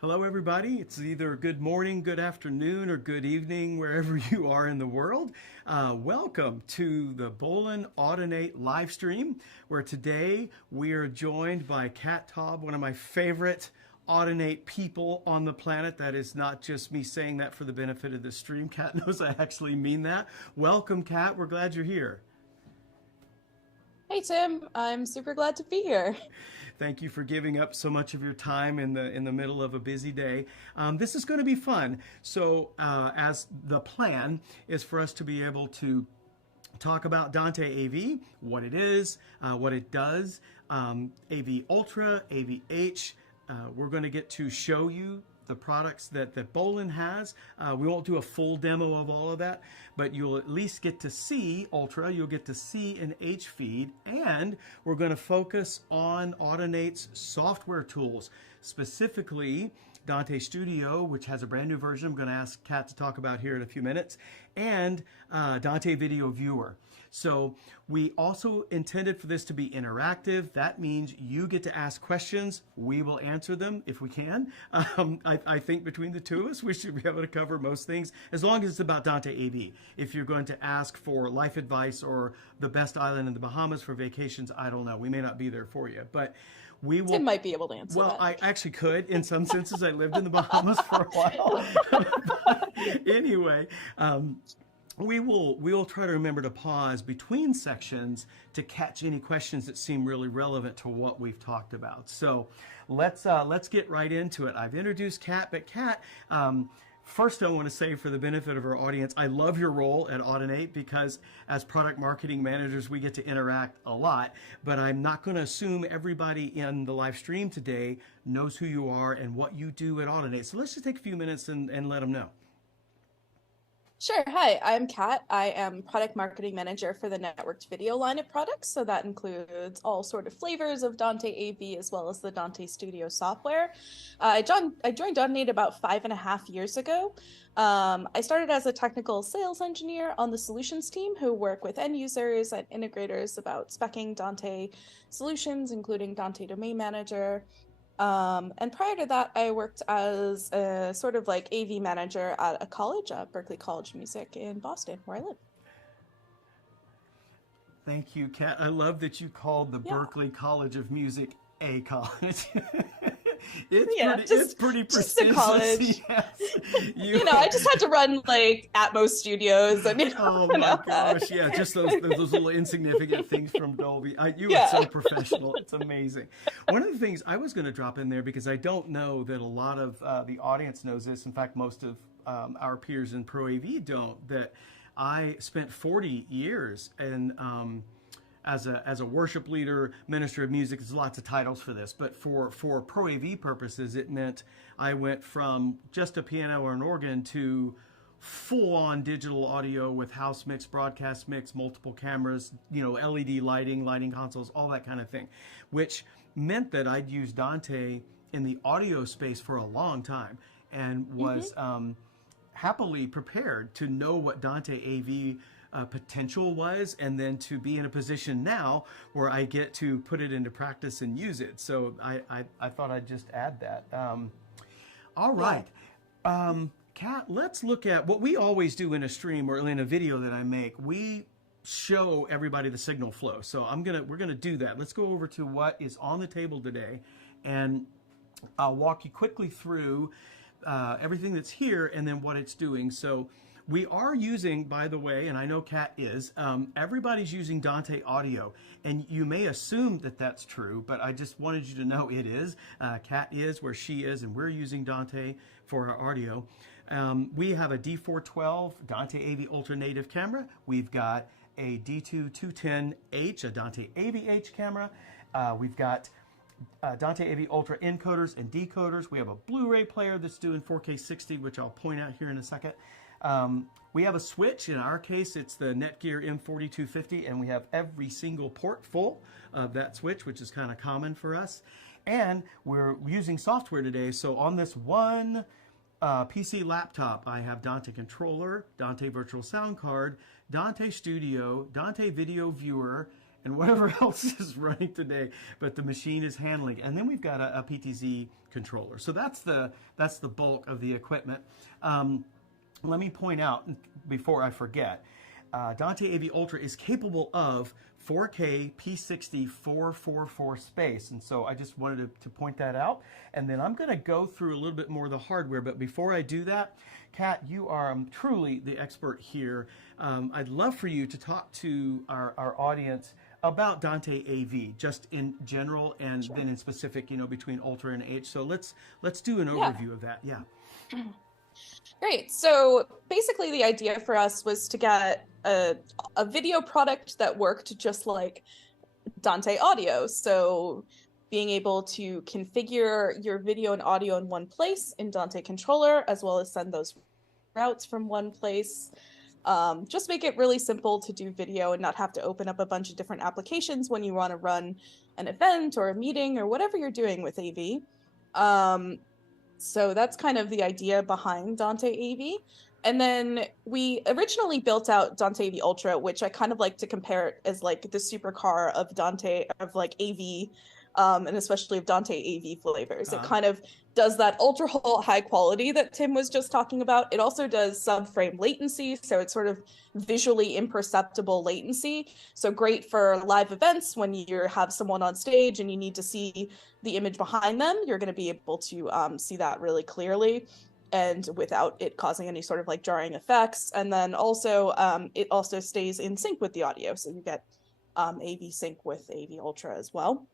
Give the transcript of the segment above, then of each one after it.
Hello, everybody. It's either good morning, good afternoon, or good evening, wherever you are in the world. Welcome to the Bolin Audinate live stream, where today we are joined by Kat Taub, one of my favorite Audinate people on the planet. That is not just me saying that for the benefit of the stream. Kat knows I actually mean that. Welcome, Kat. We're glad you're here. Hey Tim, I'm super glad to be here. Thank you for giving up so much of your time in the middle of a busy day. This is going to be fun. So as the plan is for us to be able to talk about Dante AV, what it is, what it does, AV Ultra, AVH. We're going to get to show you the products that Bolin has. We won't do a full demo of all of that, but you'll at least get to see Ultra, you'll get to see an H feed, and we're going to focus on Audinate's software tools, specifically Dante Studio, which has a brand new version I'm going to ask Kat to talk about here in a few minutes, and Dante Video Viewer. So we also intended for this to be interactive. That means you get to ask questions. We will answer them if we can. I think between the two of us, we should be able to cover most things, as long as it's about Dante AV. If you're going to ask for life advice or the best island in the Bahamas for vacations, I don't know. We may not be there for you, but we will. Tim might be able to answer well, that. I actually could. In some senses, I lived in the Bahamas for a while. But anyway, we will try to remember to pause between sections to catch any questions that seem really relevant to what we've talked about. So let's get right into it. I've introduced Kat, but Kat, first I want to say, for the benefit of our audience, I love your role at Audinate, because as product marketing managers, we get to interact a lot, but I'm not going to assume everybody in the live stream today knows who you are and what you do at Audinate. So let's just take a few minutes and let them know. Sure. Hi, I'm Kat. I am product marketing manager for the networked video line of products. So that includes all sort of flavors of Dante AV as well as the Dante Studio software. I joined Audinate about 5.5 years ago. I started as a technical sales engineer on the solutions team, who work with end users and integrators about speccing Dante solutions, including Dante Domain Manager. And prior to that, I worked as a sort of like AV manager at a college, Berklee College of Music in Boston, where I live. Thank you, Kat. I love that you called the Berklee College of Music a college. It's pretty prestigious. Just a college. Yes. I just had to run like Atmos Studios. Oh my gosh, yeah, just those little insignificant things from Dolby. You are so professional. It's amazing. One of the things I was going to drop in there, because I don't know that a lot of the audience knows this. In fact, most of our peers in Pro AV don't. That I spent 40 years in. As a worship leader, minister of music. There's lots of titles for this, but for Pro AV purposes, it meant I went from just a piano or an organ to full-on digital audio with house mix, broadcast mix, multiple cameras, LED lighting consoles, all that kind of thing, which meant that I'd used Dante in the audio space for a long time, and was happily prepared to know what Dante AV potential was, and then to be in a position now where I get to put it into practice and use it. So I thought I'd just add that. All right. Kat, let's look at what we always do in a stream or in a video that I make. We show everybody the signal flow. So we're gonna do that. Let's go over to what is on the table today, and I'll walk you quickly through everything that's here and then what it's doing. So we are using, by the way, and I know Kat is, everybody's using Dante Audio, and you may assume that that's true, but I just wanted you to know it is. Kat is where she is, and we're using Dante for our audio. We have a D412 Dante AV Ultra native camera. We've got a D2-210H, a Dante AVH camera. We've got Dante AV Ultra encoders and decoders. We have a Blu-ray player that's doing 4K 60, which I'll point out here in a second. We have a switch. In our case, it's the Netgear M4250, and we have every single port full of that switch, which is kind of common for us. And we're using software today. So on this one PC laptop, I have Dante Controller, Dante Virtual Sound Card, Dante Studio, Dante Video Viewer, and whatever else is running today, but the machine is handling. And then we've got a PTZ controller. So that's the bulk of the equipment. Let me point out before I forget, Dante AV Ultra is capable of 4K P60 444 space, and so I just wanted to point that out. And then I'm going to go through a little bit more of the hardware, but before I do that, Kat, you are truly the expert here. I'd love for you to talk to our audience about Dante AV, just in general, and then in specific, you know, between Ultra and H. So let's do an overview of that. Yeah. Great. So basically the idea for us was to get a video product that worked just like Dante audio. So being able to configure your video and audio in one place in Dante controller, as well as send those routes from one place. Just make it really simple to do video and not have to open up a bunch of different applications when you want to run an event or a meeting or whatever you're doing with AV. So that's kind of the idea behind Dante AV. And then we originally built out Dante AV Ultra, which I kind of like to compare it as like the supercar of Dante, of like AV, and especially of Dante AV flavors. It kind of does that ultra high quality that Tim was just talking about. It also does subframe latency, so it's sort of visually imperceptible latency. So great for live events when you have someone on stage and you need to see the image behind them. You're going to be able to see that really clearly and without it causing any sort of like jarring effects. And then also it also stays in sync with the audio, so you get AV sync with AV Ultra as well.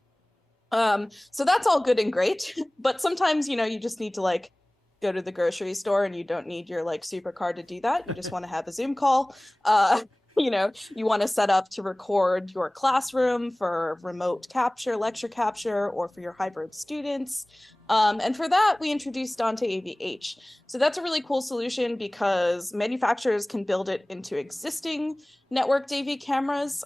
So that's all good and great, but sometimes, you know, you just need to like go to the grocery store and you don't need your like supercar to do that. You just want to have a Zoom call. You know, you want to set up to record your classroom for remote capture, lecture capture, or for your hybrid students. And for that, we introduced Dante AV-H. So that's a really cool solution because manufacturers can build it into existing networked AV cameras.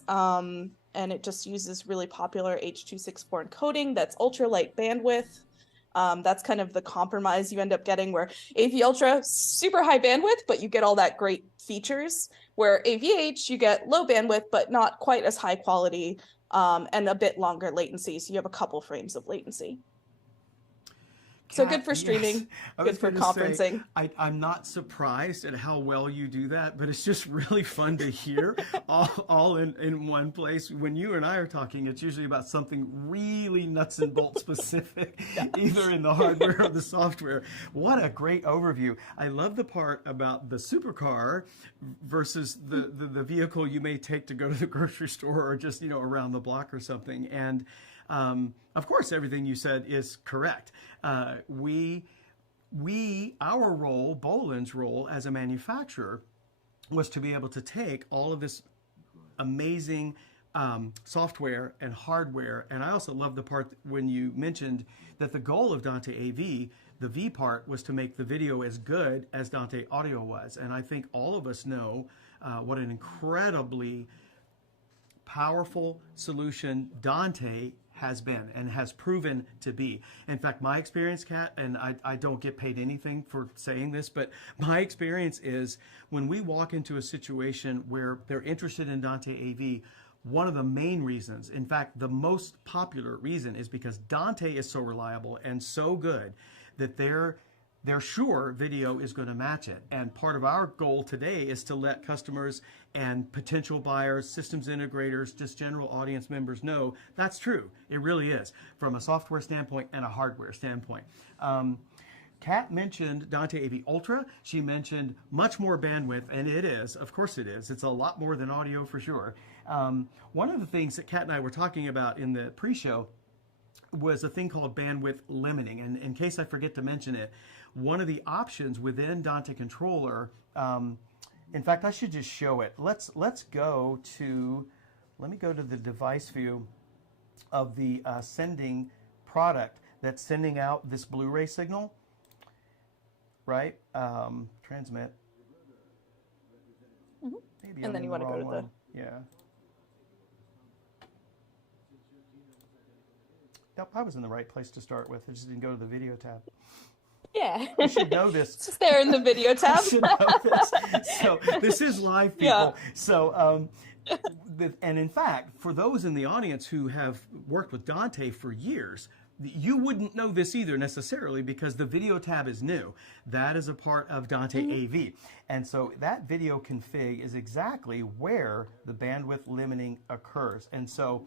And it just uses really popular H.264 encoding that's ultra light bandwidth. That's kind of the compromise you end up getting, where AV Ultra, super high bandwidth, but you get all that great features, where AV-H, you get low bandwidth, but not quite as high quality, and a bit longer latency. So you have a couple frames of latency. So good for streaming, yes. Good for conferencing. I'm not surprised at how well you do that, but it's just really fun to hear all in one place. When you and I are talking, it's usually about something really nuts and bolts specific, either in the hardware or the software. What a great overview. I love the part about the supercar versus the vehicle you may take to go to the grocery store or just, you know, around the block or something. And of course, everything you said is correct. Our role, Bolin's role as a manufacturer, was to be able to take all of this amazing software and hardware. And I also love the part when you mentioned that the goal of Dante AV, the V part, was to make the video as good as Dante audio was. And I think all of us know what an incredibly powerful solution Dante has been and has proven to be. In fact, my experience, Kat, and I don't get paid anything for saying this, but my experience is when we walk into a situation where they're interested in Dante AV, one of the main reasons, in fact, the most popular reason, is because Dante is so reliable and so good that they're sure video is going to match it. And part of our goal today is to let customers and potential buyers, systems integrators, just general audience members know that's true. It really is, from a software standpoint and a hardware standpoint. Kat mentioned Dante AV Ultra. She mentioned much more bandwidth, and it is, of course it is. It's a lot more than audio for sure. One of the things that Kat and I were talking about in the pre-show was a thing called bandwidth limiting. And in case I forget to mention it, one of the options within Dante Controller, in fact, I should just show it. Let me go to the device view of the sending product that's sending out this Blu-ray signal, right? Transmit. Mm-hmm. Maybe and then you want to go to the... Yeah. Yep, I was in the right place to start with. I just didn't go to the video tab. Yeah. You should know this. It's just there in the video tab. You should know this. So this is live, people. Yeah. So And in fact, for those in the audience who have worked with Dante for years, you wouldn't know this either necessarily because the video tab is new. That is a part of Dante AV. And so that video config is exactly where the bandwidth limiting occurs. And so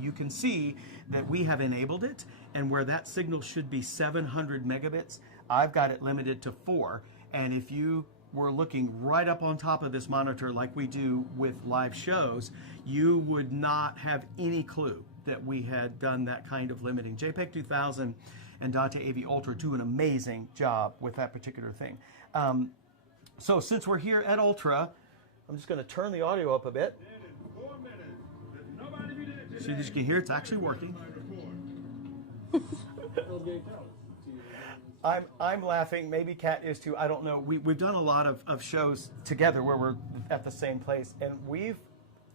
you can see that we have enabled it, and where that signal should be 700 megabits, I've got it limited to 4. And if you were looking right up on top of this monitor like we do with live shows, you would not have any clue that we had done that kind of limiting. JPEG 2000 and Dante AV Ultra do an amazing job with that particular thing. So since we're here at Ultra, I'm just going to turn the audio up a bit. So as you can hear, it's actually working. I'm laughing. Maybe Kat is too. I don't know. We've done a lot of shows together where we're at the same place, and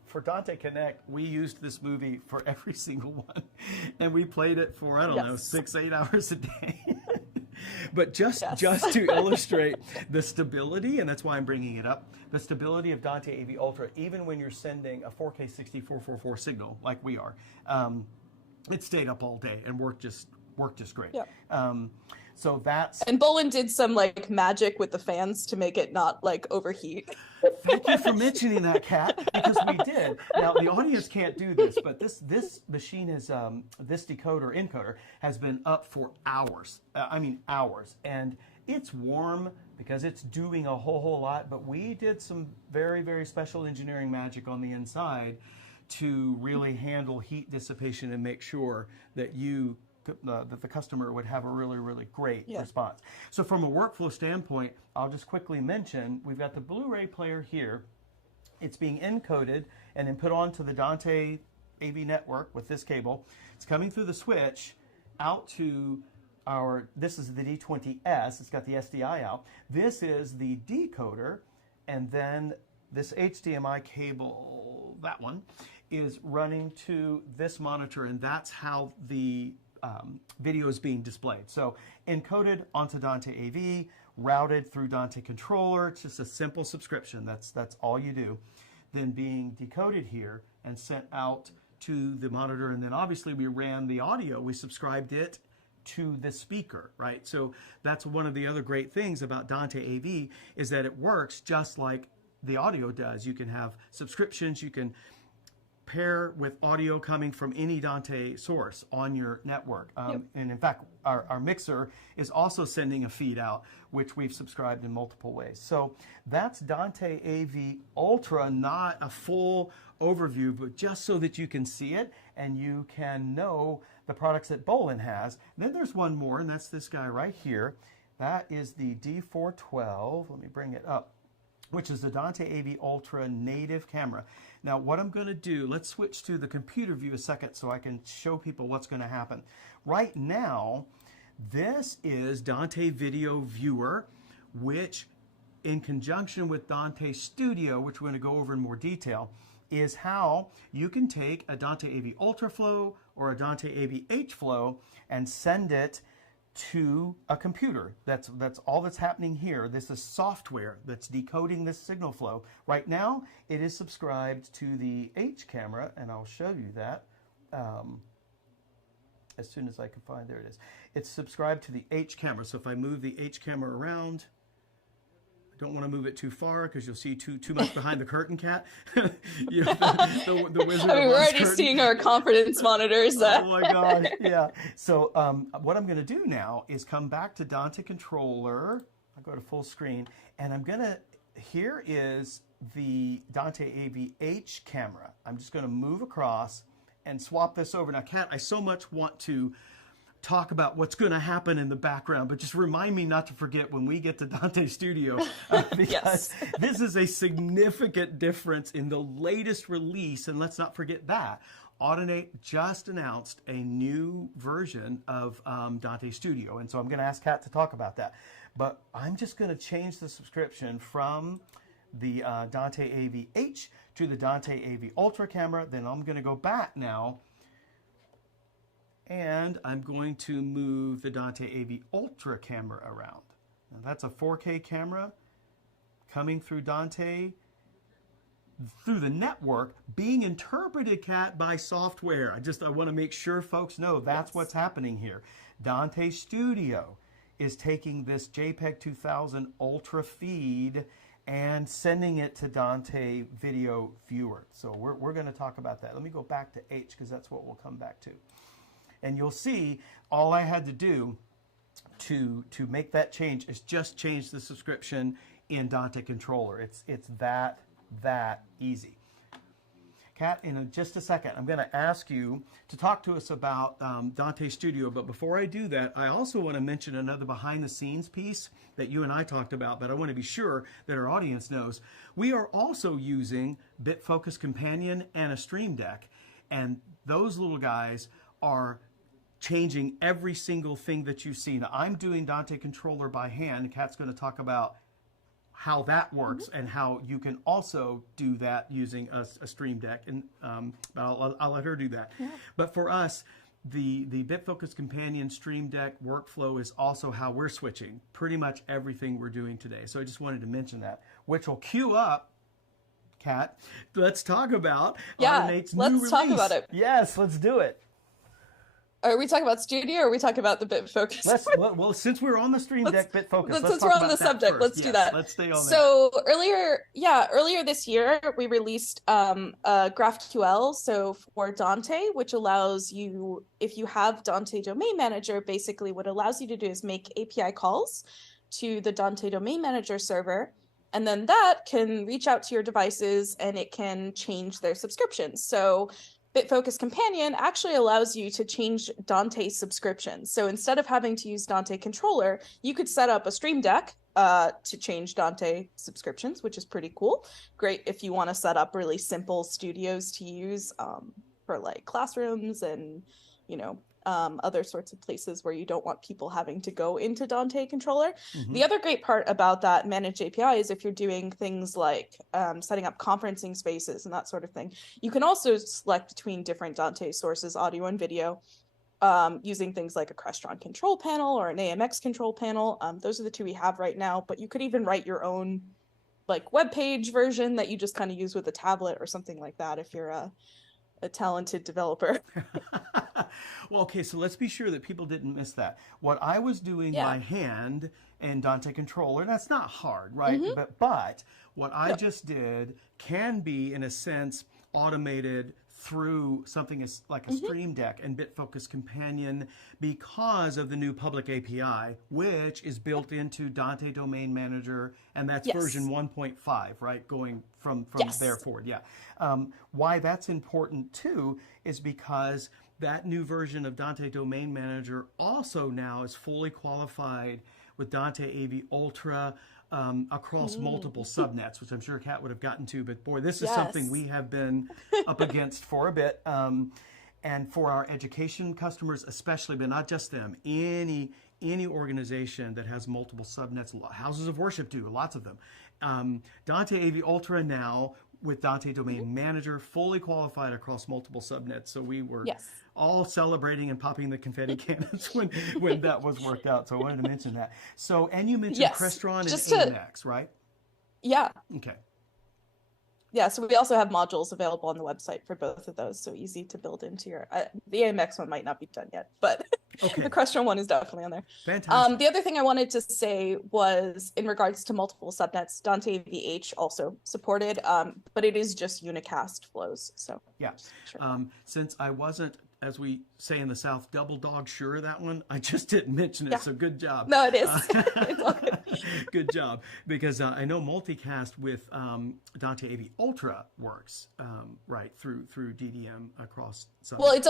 for Dante Connect, we used this movie for every single one, and we played it for, I don't know, 6-8 hours a day. But just to illustrate the stability, and that's why I'm bringing it up, the stability of Dante AV Ultra, even when you're sending a 4K 6444 signal like we are, it stayed up all day and worked just great. Yep. So that's... And Bolin did some like magic with the fans to make it not like overheat. Thank you for mentioning that, Kat, because we did. Now the audience can't do this, but this machine is this encoder has been up for hours. I mean hours, and it's warm because it's doing a whole lot. But we did some very, very special engineering magic on the inside to really handle heat dissipation and make sure that that the customer would have a really, really great response. So from a workflow standpoint, I'll just quickly mention, we've got the Blu-ray player here. It's being encoded and then put onto the Dante AV network with this cable. It's coming through the switch out to this is the D20S, it's got the SDI out. This is the decoder, and then this HDMI cable, that one, is running to this monitor, and that's how the video is being displayed. So encoded onto Dante AV, routed through Dante controller. It's just a simple subscription. That's all you do. Then being decoded here and sent out to the monitor. And then obviously we ran the audio. We subscribed it to the speaker, right? So that's one of the other great things about Dante AV is that it works just like the audio does. You can have subscriptions. You can pair with audio coming from any Dante source on your network. And in fact, our mixer is also sending a feed out, which we've subscribed in multiple ways. So that's Dante AV Ultra, not a full overview, but just so that you can see it and you can know the products that Bolin has. Then there's one more, and that's this guy right here. That is the D412. Let me bring it up, which is the Dante AV Ultra native camera. Now what I'm going to do, let's switch to the computer view a second so I can show people what's going to happen. Right now, this is Dante Video Viewer, which in conjunction with Dante Studio, which we're going to go over in more detail, is how you can take a Dante AV Ultra Flow or a Dante AV H Flow and send it to a computer. That's all that's happening here. This is software that's decoding this signal flow. Right now, it is subscribed to the H camera, and I'll show you that as soon as I can find. There it is. It's subscribed to the H camera. So if I move the H camera around, I don't want to move it too far because you'll see too much behind the curtain, Kat. You know, the Wizard I mean, of we're Oz already curtain. seeing our confidence monitors. Oh my gosh, yeah. So what I'm going to do now is come back to Dante Controller. I'll go to full screen, and I'm going to, here is the Dante AV H camera. I'm just going to move across and swap this over. Now, Kat, I so much want to talk about what's going to happen in the background, but just remind me not to forget when we get to Dante Studio, because this is a significant difference in the latest release, and let's not forget that. Audinate just announced a new version of Dante Studio, and so I'm going to ask Kat to talk about that. But I'm just going to change the subscription from the Dante AV H to the Dante AV Ultra camera. Then I'm going to go back now, and I'm going to move the Dante AV Ultra camera around. Now that's a 4K camera coming through Dante through the network being interpreted, Kat, by software. I want to make sure folks know that's what's happening here. Dante Studio is taking this JPEG 2000 Ultra feed and sending it to Dante Video Viewer. So we're going to talk about that. Let me go back to H because that's what we'll come back to. And you'll see all I had to do to make that change is just change the subscription in Dante Controller. It's that easy. Kat, in just a second, I'm going to ask you to talk to us about Dante Studio, but before I do that, I also want to mention another behind-the-scenes piece that you and I talked about, but I want to be sure that our audience knows. We are also using BitFocus Companion and a Stream Deck, and those little guys are changing every single thing that you see. Now, I'm doing Dante Controller by hand. Kat's going to talk about how that works and how you can also do that using a Stream Deck, and I'll let her do that. Yeah. But for us, the BitFocus Companion Stream Deck workflow is also how we're switching pretty much everything we're doing today. So I just wanted to mention that, which will cue up, Kat. Let's talk about Audinate's new release. Let's talk about it. Yes, let's do it. Are we talking about Studio or are we talking about the BitFocus? Well, since we're on the Stream Deck BitFocus, since we're on the subject, let's do that. Let's stay on that. So earlier this year, we released GraphQL, so for Dante, which allows you, if you have Dante Domain Manager, basically what it allows you to do is make API calls to the Dante Domain Manager server, and then that can reach out to your devices and it can change their subscriptions. So BitFocus Companion actually allows you to change Dante subscriptions. So instead of having to use Dante Controller, you could set up a Stream Deck to change Dante subscriptions, which is pretty cool. Great if you want to set up really simple studios to use for like classrooms and, other sorts of places where you don't want people having to go into Dante Controller. Mm-hmm. The other great part about that managed API is if you're doing things like setting up conferencing spaces and that sort of thing, you can also select between different Dante sources, audio and video, using things like a Crestron control panel or an AMX control panel. Those are the two we have right now, but you could even write your own like web page version that you just kind of use with a tablet or something like that if you're a talented developer. Well, okay, so let's be sure that people didn't miss that. What I was doing by hand in Dante Controller, that's not hard, right? Mm-hmm. But what I just did can be, in a sense, automated through something as like a Stream Deck and BitFocus Companion because of the new public API, which is built into Dante Domain Manager, and that's version 1.5, right? Going from there forward, why that's important too is because that new version of Dante Domain Manager also now is fully qualified with Dante AV Ultra across multiple subnets, which I'm sure Kat would have gotten to. But boy, this is something we have been up against for a bit. And for our education customers especially, but not just them, any organization that has multiple subnets, houses of worship do, lots of them. Dante AV Ultra now with Dante Domain Manager fully qualified across multiple subnets. So we were all celebrating and popping the confetti cannons when that was worked out. So I wanted to mention that. So, and you mentioned Crestron and AMX, right? Yeah. Okay. Yeah, so we also have modules available on the website for both of those, so easy to build into your... the AMX one might not be done yet, but the Crestron one is definitely on there. Fantastic. The other thing I wanted to say was, in regards to multiple subnets, Dante AVH also supported, but it is just unicast flows, so... Yeah, since I wasn't, as we say in the South, double dog sure of that one, I just didn't mention it, so good job. No, it is. It's all good. Good job, because I know multicast with Dante AV Ultra works right through DDM across subnets. Well, it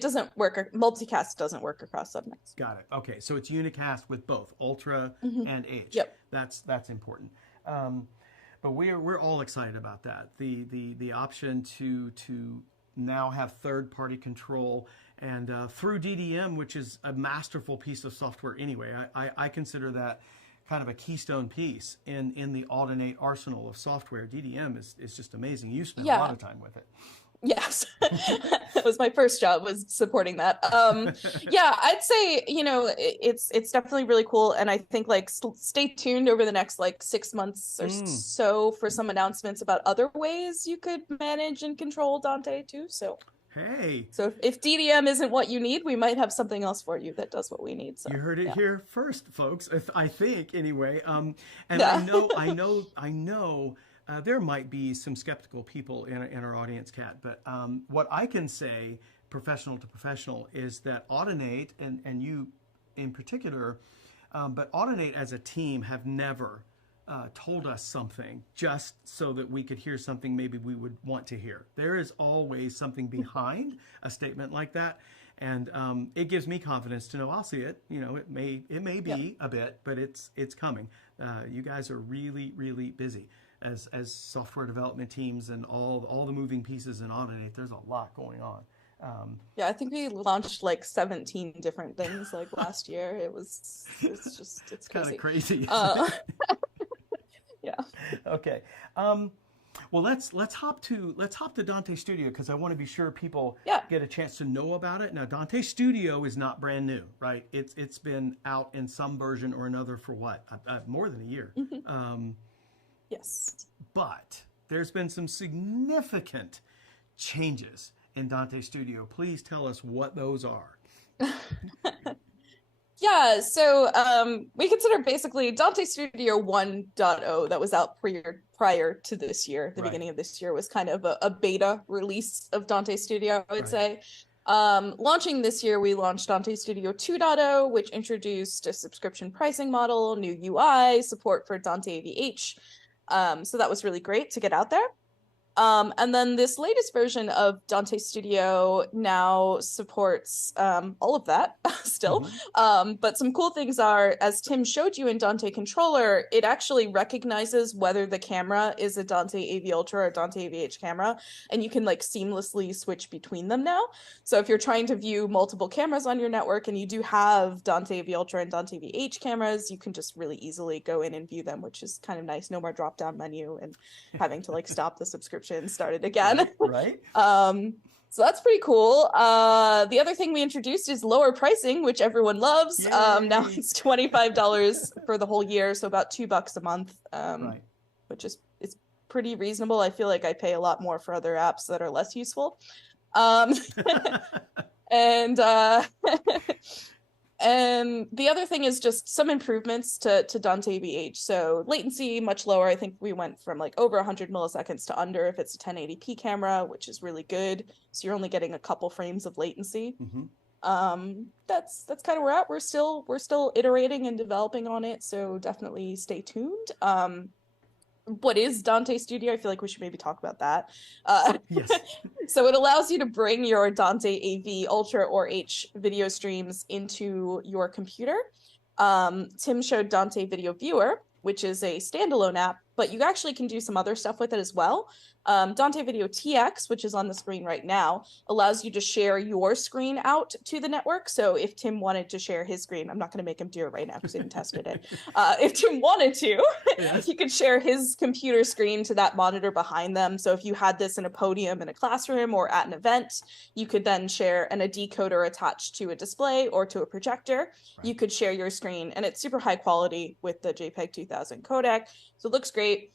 doesn't work. Multicast doesn't work across subnets. Got it. Okay, so it's unicast with both Ultra and H. Yep. That's important. But we're all excited about that. The option to now have third-party control and through DDM, which is a masterful piece of software anyway. I consider that kind of a keystone piece in the Audinate arsenal of software. DDM is just amazing. You spend a lot of time with it. Yes, that was my first job, was supporting that. Yeah, I'd say, it's definitely really cool, and I think like stay tuned over the next like 6 months or so for some announcements about other ways you could manage and control Dante too. So hey, so if DDM isn't what you need, we might have something else for you that does what we need. So you heard it yeah. here first, folks. I think anyway. And Yeah. I know. There might be some skeptical people in our audience, Kat, but what I can say, professional to professional, is that Audinate, and you in particular, but Audinate as a team have never told us something just so that we could hear something maybe we would want to hear. There is always something behind a statement like that. And it gives me confidence to know I'll see it. It may be a bit, but it's coming. You guys are really, really busy as software development teams, and all the moving pieces in Audinate. There's a lot going on. Yeah, I think we launched like 17 different things like last year. It's kind of crazy. Yeah. Okay. Well, let's hop to Dante Studio, because I want to be sure people get a chance to know about it. Now, Dante Studio is not brand new, right? It's been out in some version or another for what, more than a year. Yes. But there's been some significant changes in Dante Studio. Please tell us what those are. Yeah, so we consider basically Dante Studio 1.0 that was out prior to this year. The beginning of this year was kind of a beta release of Dante Studio, I would say. Launching this year, we launched Dante Studio 2.0, which introduced a subscription pricing model, new UI, support for Dante AVH. So that was really great to get out there. And then this latest version of Dante Studio now supports all of that still. But some cool things are, as Tim showed you in Dante Controller, it actually recognizes whether the camera is a Dante AV Ultra or Dante AVH camera, and you can like seamlessly switch between them now. So if you're trying to view multiple cameras on your network and you do have Dante AV Ultra and Dante AVH cameras, you can just really easily go in and view them, which is kind of nice. No more drop-down menu and having to like stop the subscription and start it again. Right. So that's pretty cool. The other thing we introduced is lower pricing, which everyone loves. Now it's $25 for the whole year, so about $2 a month, which is pretty reasonable. I feel like I pay a lot more for other apps that are less useful. And and the other thing is just some improvements to Dante AVH. So latency, much lower. I think we went from like over 100 milliseconds to under if it's a 1080p camera, which is really good. So you're only getting a couple frames of latency. That's kind of where we're at. We're still iterating and developing on it. So definitely stay tuned. What is Dante Studio? I feel like we should maybe talk about that. Yes. So it allows you to bring your Dante AV Ultra or H video streams into your computer. Tim showed Dante Video Viewer, which is a standalone app, but you actually can do some other stuff with it as well. Dante Video TX, which is on the screen right now, allows you to share your screen out to the network. So if Tim wanted to share his screen, I'm not going to make him do it right now because we haven't tested it. If Tim wanted to, he could share his computer screen to that monitor behind them. So if you had this in a podium in a classroom or at an event, you could then share a decoder attached to a display or to a projector. You could share your screen, and it's super high quality with the JPEG 2000 codec. So it looks great.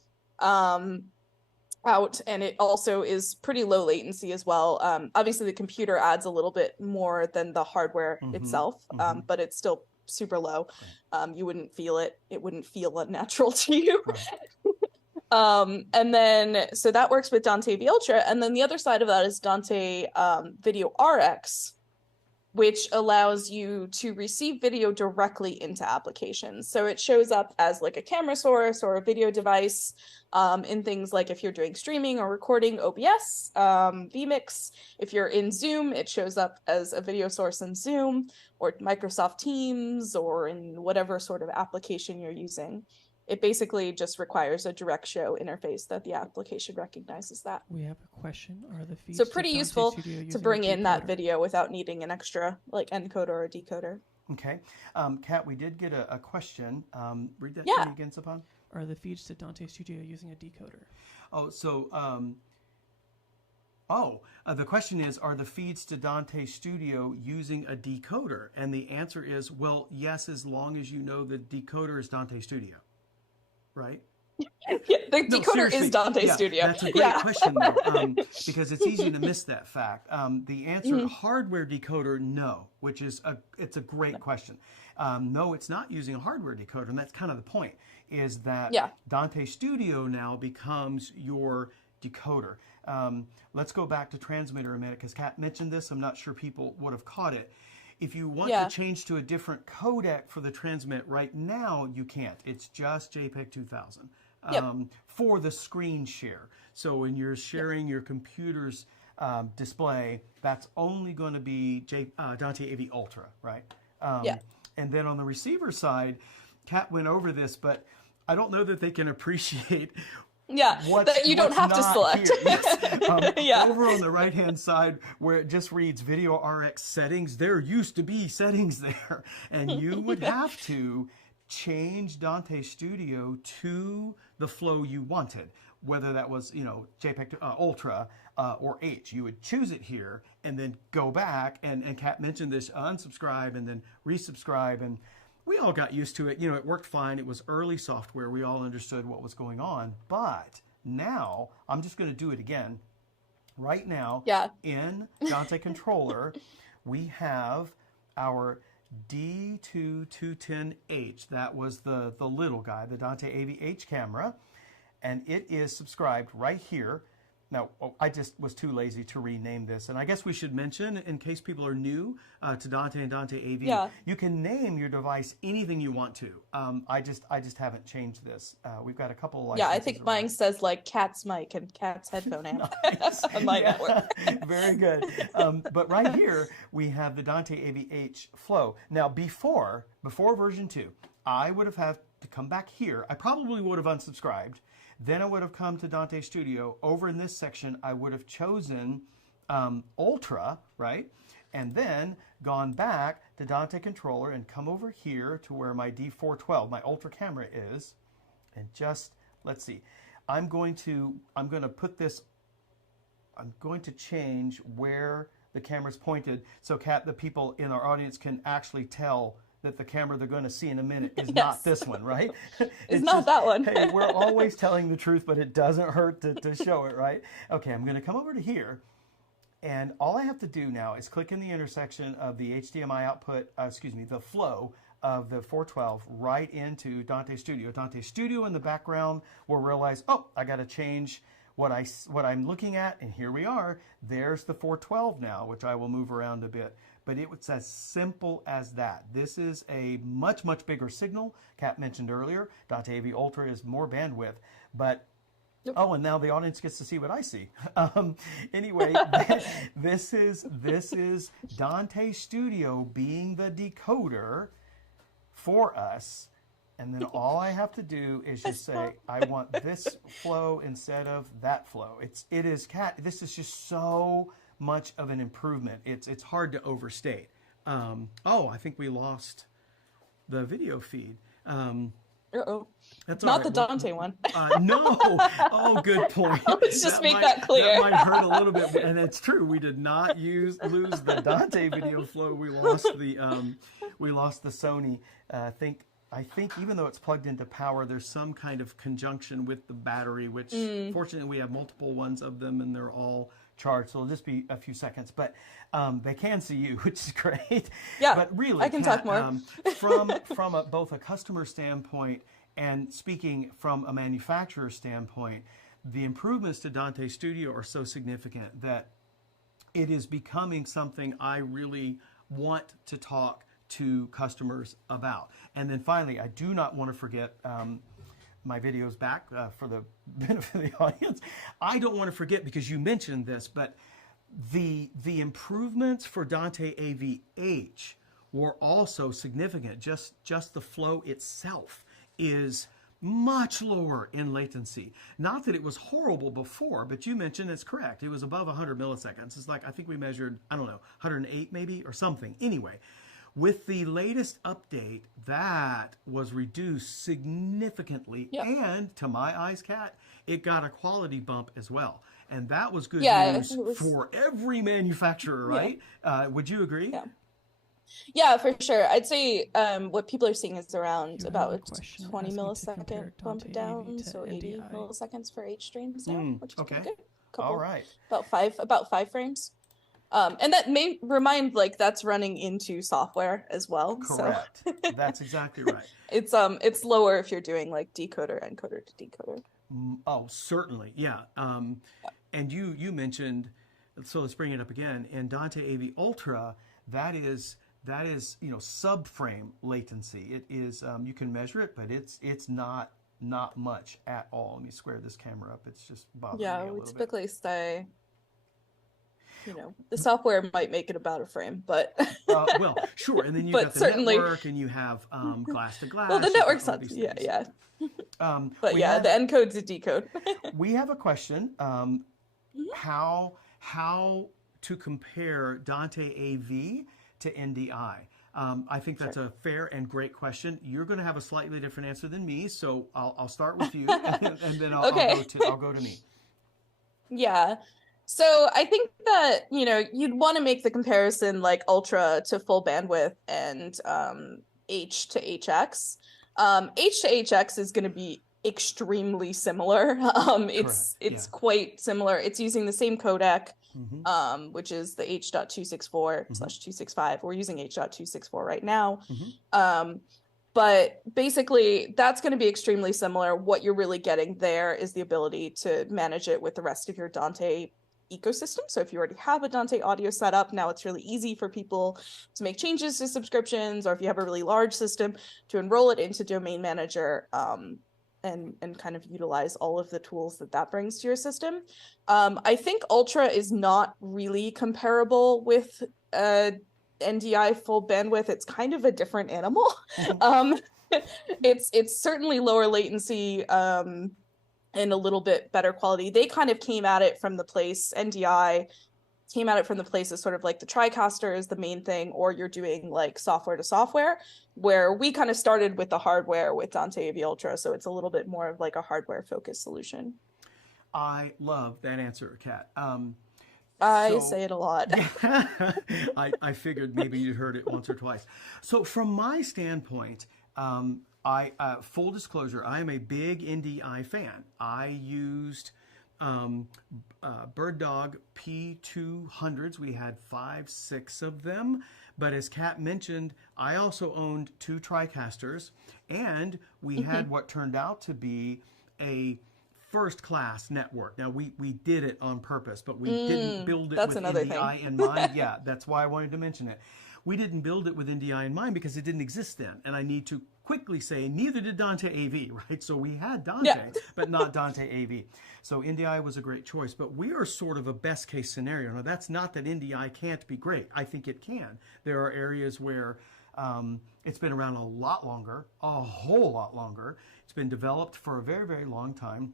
Out, and it also is pretty low latency as well. Obviously the computer adds a little bit more than the hardware itself, but it's still super low. You wouldn't feel it wouldn't feel unnatural to you. And then so that works with Dante AV Ultra, and then the other side of that is Dante Video RX, which allows you to receive video directly into applications. So it shows up as like a camera source or a video device in things like if you're doing streaming or recording, OBS, vMix. If you're in Zoom, it shows up as a video source in Zoom or Microsoft Teams or in whatever sort of application you're using. It basically just requires a direct show interface that the application recognizes that. We have a question. Are the feeds so pretty useful to bring in that video without needing an extra like encoder or decoder. Okay. Kat, we did get a question. Read that to me again, Sapan. Are the feeds to Dante Studio using a decoder? Oh, so The question is, are the feeds to Dante Studio using a decoder? And the answer is, well, yes, as long as you know the decoder is Dante Studio, right? Yeah, the decoder is Dante Studio. That's a great question, though, because it's easy to miss that fact. The answer, hardware decoder, no, which is it's a great question. No, it's not using a hardware decoder, and that's kind of the point, is that Dante Studio now becomes your decoder. Let's go back to transmitter a minute, because Kat mentioned this. I'm not sure people would have caught it. If you want to change to a different codec for the transmit right now, you can't. It's just JPEG 2000 for the screen share. So when you're sharing your computer's display, that's only going to be Dante AV Ultra, right? And then on the receiver side, Kat went over this, but I don't know that they can appreciate that you don't have to select. Over on the right-hand side where it just reads Video RX settings, there used to be settings there. And you would have to change Dante Studio to the flow you wanted, whether that was, JPEG Ultra or H. You would choose it here and then go back, and Kat mentioned this, unsubscribe and then resubscribe, and we all got used to it. It worked fine. It was early software. We all understood what was going on. But now, I'm just going to do it again. Right now, in Dante Controller, we have our D2210H. That was the little guy, the Dante AV H camera. And it is subscribed right here. Now, I just was too lazy to rename this, and I guess we should mention, in case people are new to Dante and Dante AV, you can name your device anything you want to. I just haven't changed this. We've got a couple of licenses. I think mine says like Cat's mic and Cat's headphone amp on my network. Very good. But right here we have the Dante AV H flow. Now, before version 2, I would have had to come back here. I probably would have unsubscribed. Then I would have come to Dante Studio. Over in this section, I would have chosen Ultra, right? And then gone back to Dante Controller and come over here to where my D412, my Ultra camera is. And just, let's see. I'm going to change where the camera's pointed so Kat, the people in our audience can actually tell that the camera they're going to see in a minute is not this one, right? It's not that one. Hey, we're always telling the truth, but it doesn't hurt to show it, right? Okay, I'm going to come over to here, and all I have to do now is click in the intersection of the HDMI output, the flow of the 412 right into Dante Studio. Dante Studio in the background will realize, oh, I got to change what I'm looking at, and here we are. There's the 412 now, which I will move around a bit. But it was as simple as that. This is a much, much bigger signal. Kat mentioned earlier, Dante AV Ultra is more bandwidth. But, and now the audience gets to see what I see. Anyway, this is Dante Studio being the decoder for us. And then all I have to do is just say, I want this flow instead of that flow. It is, Kat, this is just so much of an improvement. It's hard to overstate. I think we lost the video feed. That's not the Dante one. No. Oh, good point. Let's just make that clear. That might hurt a little bit, and it's true. We did not lose the Dante video flow. We lost the Sony. I think even though it's plugged into power, there's some kind of conjunction with the battery, which fortunately we have multiple ones of them, and they're all charged, so it'll just be a few seconds. But they can see you, which is great. Yeah, but really, I can talk more. from both a customer standpoint and speaking from a manufacturer standpoint, the improvements to Dante Studio are so significant that it is becoming something I really want to talk to customers about. And then finally, I do not want to forget my videos back for the benefit of the audience. I don't want to forget, because you mentioned this, but the improvements for Dante AV-H were also significant. Just the flow itself is much lower in latency. Not that it was horrible before, but you mentioned it's correct. It was above 100 milliseconds. It's like, I think we measured, 108 maybe or something. Anyway, With the latest update, that was reduced significantly. Yep. And to my eyes, Kat, it got a quality bump as well. And that was good news for every manufacturer, right? Yeah. Would you agree? Yeah. Yeah, for sure. I'd say what people are seeing is around about a 20 millisecond bump down, so 80 milliseconds for H streams now, which is pretty good. All right. About five frames. And that may remind, like, that's running into software as well. Correct. So. That's exactly right. It's lower if you're doing like decoder, encoder to decoder. Oh, certainly, yeah. And you mentioned, so let's bring it up again. In Dante AV Ultra, that is subframe latency. It is you can measure it, but it's not much at all. Let me square this camera up. It's just bothering me a little bit. Yeah, we typically say, the software might make it about a frame, but well, sure. And then you've got the network, and you have glass to glass. Well, the network's not. Yeah. But yeah, the encode to decode. We have a question. How to compare Dante AV to NDI? I think that's a fair and great question. You're going to have a slightly different answer than me, so I'll start with you, and then I'll go to me. Yeah. So I think that, you'd want to make the comparison like ultra to full bandwidth and H to HX. H to HX is going to be extremely similar. It's quite similar. It's using the same codec, which is the H.264/265. We're using H.264 right now. But basically, that's going to be extremely similar. What you're really getting there is the ability to manage it with the rest of your Dante ecosystem. So if you already have a Dante audio setup, now it's really easy for people to make changes to subscriptions, or if you have a really large system, to enroll it into Domain Manager and kind of utilize all of the tools that brings to your system. I think Ultra is not really comparable with NDI full bandwidth. It's kind of a different animal. It's certainly lower latency and a little bit better quality. They kind of came at it from the place, NDI came at it from the place as sort of like the TriCaster is the main thing, or you're doing like software to software, where we kind of started with the hardware with Dante AV Ultra. So it's a little bit more of like a hardware focused solution. I love that answer, Kat. I say it a lot. I figured maybe you heard it once or twice. So from my standpoint, full disclosure, I am a big NDI fan. I used Bird Dog P200s. We had 5-6 of them. But as Kat mentioned, I also owned 2 TriCasters, and we had what turned out to be a first-class network. Now, we did it on purpose, but we didn't build it with NDI in mind. Yeah, that's why I wanted to mention it. We didn't build it with NDI in mind because it didn't exist then. And I need to quickly say, neither did Dante AV, right? So we had Dante, but not Dante AV. So NDI was a great choice, but we are sort of a best case scenario. Now, that's not that NDI can't be great. I think it can. There are areas where it's been around a lot longer, a whole lot longer. It's been developed for a very, very long time.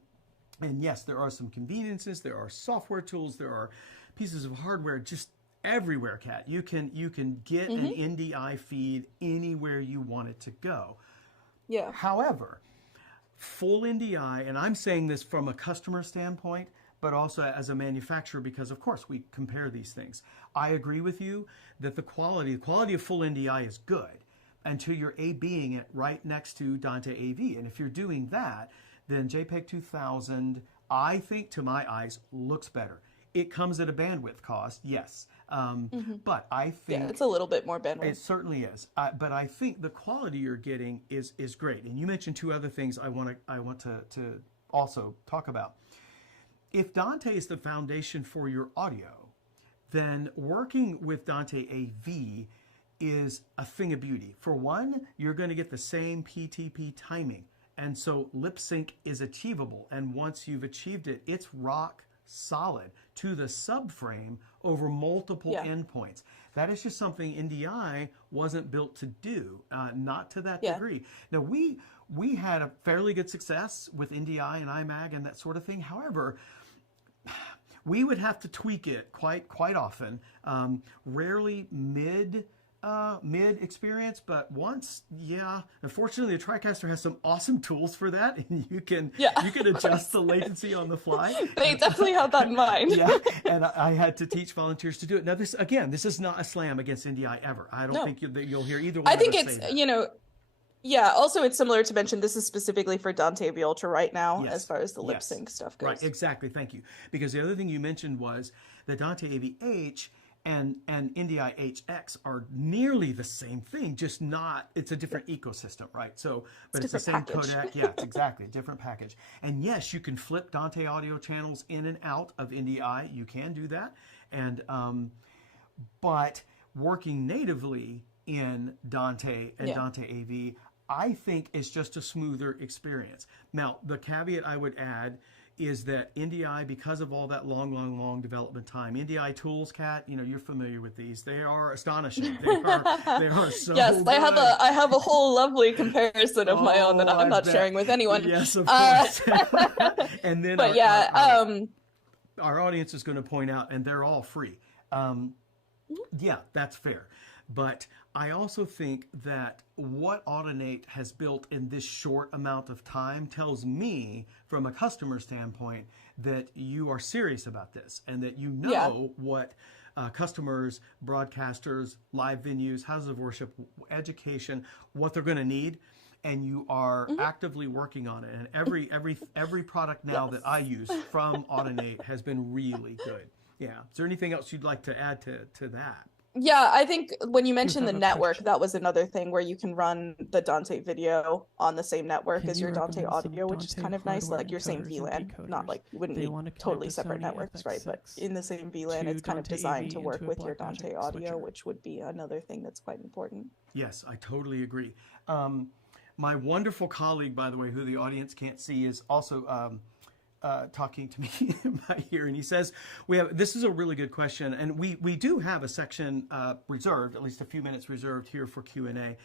And yes, there are some conveniences, there are software tools, there are pieces of hardware just everywhere, Kat. You can get an NDI feed anywhere you want it to go. Yeah. However, full NDI, and I'm saying this from a customer standpoint, but also as a manufacturer, because of course we compare these things. I agree with you that the quality of full NDI is good until you're A/Bing it right next to Dante AV. And if you're doing that, then JPEG 2000, I think to my eyes, looks better. It comes at a bandwidth cost, yes. But I think... Yeah, it's a little bit more bandwidth. It certainly is. But I think the quality you're getting is great. And you mentioned 2 other things I want to also talk about. If Dante is the foundation for your audio, then working with Dante AV is a thing of beauty. For one, you're going to get the same PTP timing. And so lip sync is achievable. And once you've achieved it, it's rock solid to the subframe over multiple endpoints. That is just something NDI wasn't built to do, not to that degree. Now, we had a fairly good success with NDI and iMag and that sort of thing. However, we would have to tweak it quite often. Rarely mid mid experience, but once, yeah. Unfortunately, the TriCaster has some awesome tools for that, and you can adjust the latency on the fly. They definitely have that in mind. Yeah, and I had to teach volunteers to do it. Now, this is not a slam against NDI ever. I don't think you'll hear either one. I think of us it's say that. Yeah, also it's similar to mention this is specifically for Dante AV Ultra right now, as far as the lip sync stuff goes. Right, exactly. Thank you. Because the other thing you mentioned was the Dante AV-H and NDI HX are nearly the same thing, just not, it's a different ecosystem, right? So, but it's the same codec. Yeah, it's exactly a different package. And yes, you can flip Dante audio channels in and out of NDI. You can do that. And, but working natively in Dante and Dante AV, I think is just a smoother experience. Now, the caveat I would add is that NDI, because of all that long development time, NDI tools, Kat, you're familiar with these. They are astonishing. They are so Yes, good. I have a whole lovely comparison of my own that I'm not sharing with anyone. Yes, of course. And then but our audience is going to point out, and they're all free. Yeah, that's fair. But I also think that what Audinate has built in this short amount of time tells me, from a customer standpoint, that you are serious about this and that you know what customers, broadcasters, live venues, houses of worship, education, what they're going to need, and you are actively working on it. And every product now that I use from Audinate has been really good. Yeah. Is there anything else you'd like to add to that? Yeah, I think when you mentioned the network, that was another thing where you can run the Dante video on the same network as your Dante audio, which is kind of nice. Like your same VLAN, not like you wouldn't need totally separate networks, right? But in the same VLAN, it's kind of designed to work with your Dante audio, which would be another thing that's quite important. Yes, I totally agree. My wonderful colleague, by the way, who the audience can't see, is also talking to me right here, and he says this is a really good question, and we do have a section reserved, at least a few minutes reserved here for Q&A,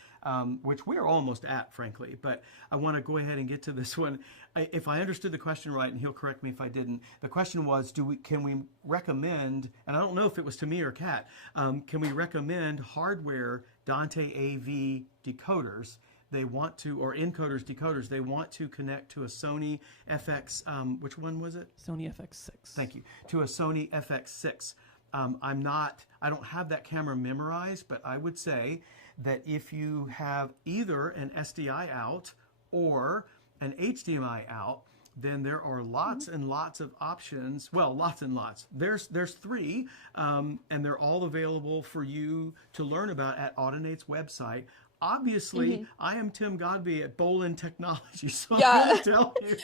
which we're almost at, frankly, but I want to go ahead and get to this one. If I understood the question right, and he'll correct me if I didn't, the question was, can we recommend, and I don't know if it was to me or Kat, can we recommend hardware Dante AV decoders they want to, or encoders, decoders, they want to connect to a Sony FX, which one was it? Sony FX6. Thank you. To a Sony FX6. I don't have that camera memorized, but I would say that if you have either an SDI out or an HDMI out, then there are lots and lots of options. Well, lots and lots. There's three, and they're all available for you to learn about at Audinate's website. Obviously, I am Tim Godby at Bolin Technology, so I'm going to tell you,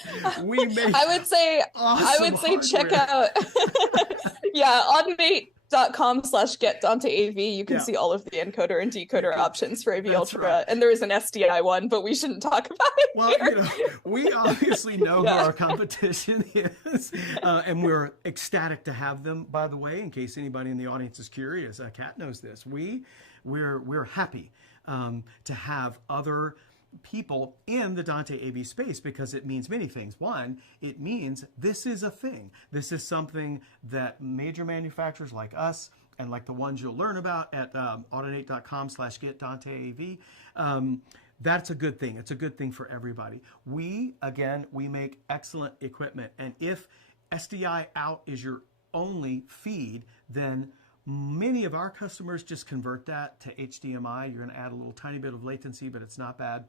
we make I would say check out audinate.com/get Dante AV. You can see all of the encoder and decoder options for AV Ultra, right. And there is an SDI one, but we shouldn't talk about it. Well, we obviously know who our competition is, and we're ecstatic to have them. By the way, in case anybody in the audience is curious, Kat knows this. We're happy to have other people in the Dante AV space, because it means many things. One, it means this is a thing. This is something that major manufacturers like us, and like the ones you'll learn about at audinate.com/get Dante AV, that's a good thing. It's a good thing for everybody. We make excellent equipment, and if SDI out is your only feed, then many of our customers just convert that to HDMI. You're going to add a little tiny bit of latency, but it's not bad.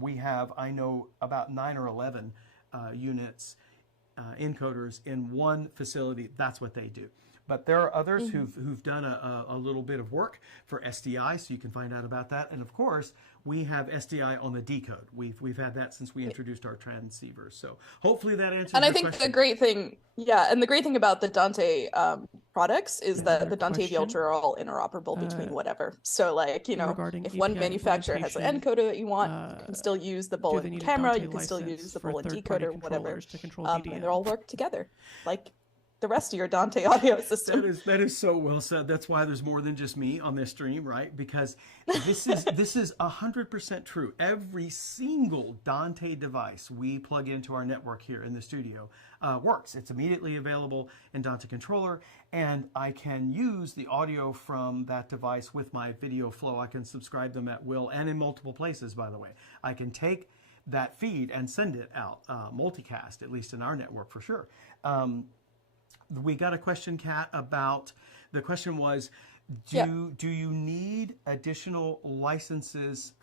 We have, I know, about 9 or 11 units, encoders in one facility. That's what they do. But there are others who've done a little bit of work for SDI, so you can find out about that. And of course, we have SDI on the decode. We've had that since we introduced our transceivers. So hopefully that answers your question. The great thing, and the great thing about the Dante products is that the Dante AV Ultra are all interoperable between whatever. So like, if one manufacturer has an encoder that you want, you can still use the Bolin camera, you can still use the Bolin decoder, whatever. And they all work together. Like the rest of your Dante audio system. That is so well said. That's why there's more than just me on this stream, right? Because this is 100% true. Every single Dante device we plug into our network here in the studio works. It's immediately available in Dante Controller, and I can use the audio from that device with my video flow. I can subscribe them at will, and in multiple places, by the way. I can take that feed and send it out, multicast, at least in our network for sure. We got a question, Kat, about, the question was, do you need additional licenses